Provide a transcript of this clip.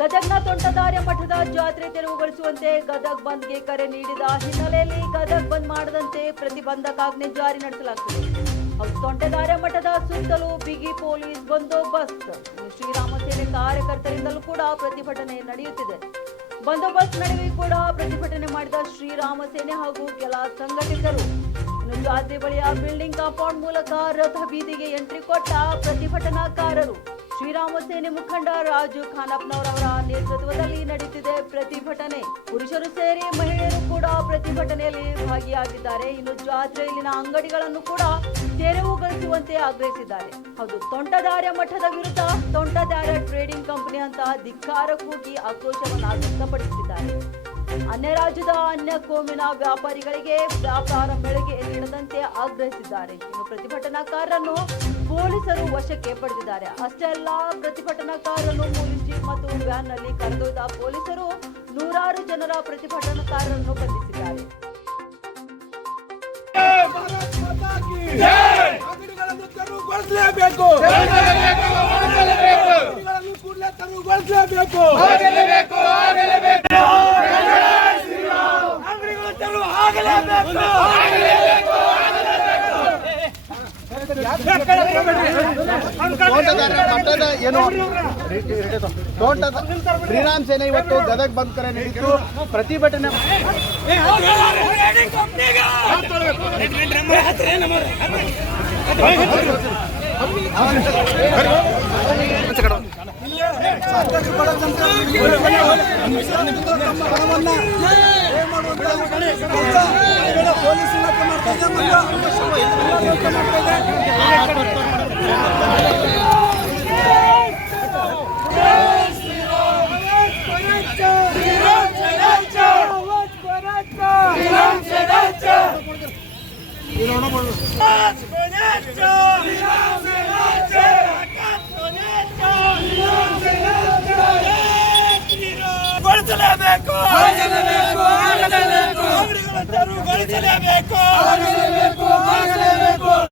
ಗದಗ್ನ ತೋಂಟದಾರ್ಯ ಮಠದ ಜಾತ್ರೆ ತೆರವುಗೊಳಿಸುವಂತೆ ಗದಗ್ ಬಂದ್ಗೆ ಕರೆ ನೀಡಿದ ಹಿನ್ನೆಲೆಯಲ್ಲಿ ಗದಗ್ ಬಂದ್ ಮಾಡದಂತೆ ಪ್ರತಿಬಂಧಕಾಜ್ಞೆ ಜಾರಿ ನಡೆಸಲಾಗುತ್ತದೆ. ತೋಂಟದಾರ್ಯ ಮಠದ ಸುತ್ತಲೂ ಬಿಗಿ ಪೊಲೀಸ್ ಬಂದೋಬಸ್ತ್. ಶ್ರೀರಾಮ ಸೇನೆ ಕಾರ್ಯಕರ್ತರಿಂದಲೂ ಕೂಡ ಪ್ರತಿಭಟನೆ ನಡೆಯುತ್ತಿದೆ. ಬಂದೋಬಸ್ತ್ ನಡುವೆ ಕೂಡ ಪ್ರತಿಭಟನೆ ಮಾಡಿದ ಶ್ರೀರಾಮ ಸೇನೆ ಹಾಗೂ ಕೆಲ ಸಂಘಟಕರು. ಇನ್ನು ಜಾತ್ರೆ ಬಳಿಯ ಬಿಲ್ಡಿಂಗ್ ಕಾಂಪೌಂಡ್ ಮೂಲಕ ರಥ ಬೀದಿಗೆ ಎಂಟ್ರಿ ಕೊಟ್ಟ ಪ್ರತಿಭಟನಾಕಾರರು. ಶ್ರೀರಾಮ ಸೇನೆ ಮುಖಂಡ ರಾಜು ಖಾನಪ್ಪನವರವರ ನೇತೃತ್ವದಲ್ಲಿ ನಡೆಯುತ್ತಿದೆ ಪ್ರತಿಭಟನೆ. ಪುರುಷರು ಸೇರಿ ಮಹಿಳೆಯರು ಕೂಡ ಪ್ರತಿಭಟನೆಯಲ್ಲಿ ಭಾಗಿಯಾಗಿದ್ದಾರೆ. ಇನ್ನು ಜಾತ್ರೆಯಲ್ಲಿನ ಅಂಗಡಿಗಳನ್ನು ಕೂಡ ತೆರವುಗೊಳಿಸುವಂತೆ ಆಗ್ರಹಿಸಿದ್ದಾರೆ. ಹೌದು, ತೋಂಟದಾರ್ಯ ಮಠದ ವಿರುದ್ಧ ತೋಂಟದಾರ್ಯ ಟ್ರೇಡಿಂಗ್ ಕಂಪನಿ ಅಂತ ಧಿಕ್ಕಾರ ಕೂಗಿ ಆಕ್ರೋಶವನ್ನು ವ್ಯಕ್ತಪಡಿಸಿದ್ದಾರೆ. ಅನ್ಯ ರಾಜ್ಯದ ಅನ್ಯ ಕೋಮಿನ ವ್ಯಾಪಾರಿಗಳಿಗೆ ವ್ಯಾಪಾರ ಬೆಳೆಗೆ ನೀಡದಂತೆ ಆಗ್ರಹಿಸಿದ್ದಾರೆ. ಇನ್ನು ಪ್ರತಿಭಟನಾಕಾರರನ್ನು ಪೊಲೀಸರು ವಶಕ್ಕೆ ಪಡೆದಿದ್ದಾರೆ. ಅಷ್ಟೇ ಅಲ್ಲ, ಪ್ರತಿಭಟನಾಕಾರರನ್ನು ಪೊಲೀಸ್ ಜೀಪ್ ಮತ್ತು ವ್ಯಾನ್ ನಲ್ಲಿ ಕರೆದೊಯ್ದ ಪೊಲೀಸರು ನೂರಾರು ಜನರ ಪ್ರತಿಭಟನಾಕಾರರನ್ನು ಬಂಧಿಸಿದ್ದಾರೆ. ಶ್ರೀರಾಮ್ ಸೇನೆ ಇವತ್ತು ಗದಗ್ ಬಂದ್ ಕರೆ ನೀಡಿದ್ದು ಪ್ರತಿಭಟನೆ ಪೊಲೀಸ್ ಇಲಾಖೆ ಗೊಳಿಸಲೇಬೇಕು.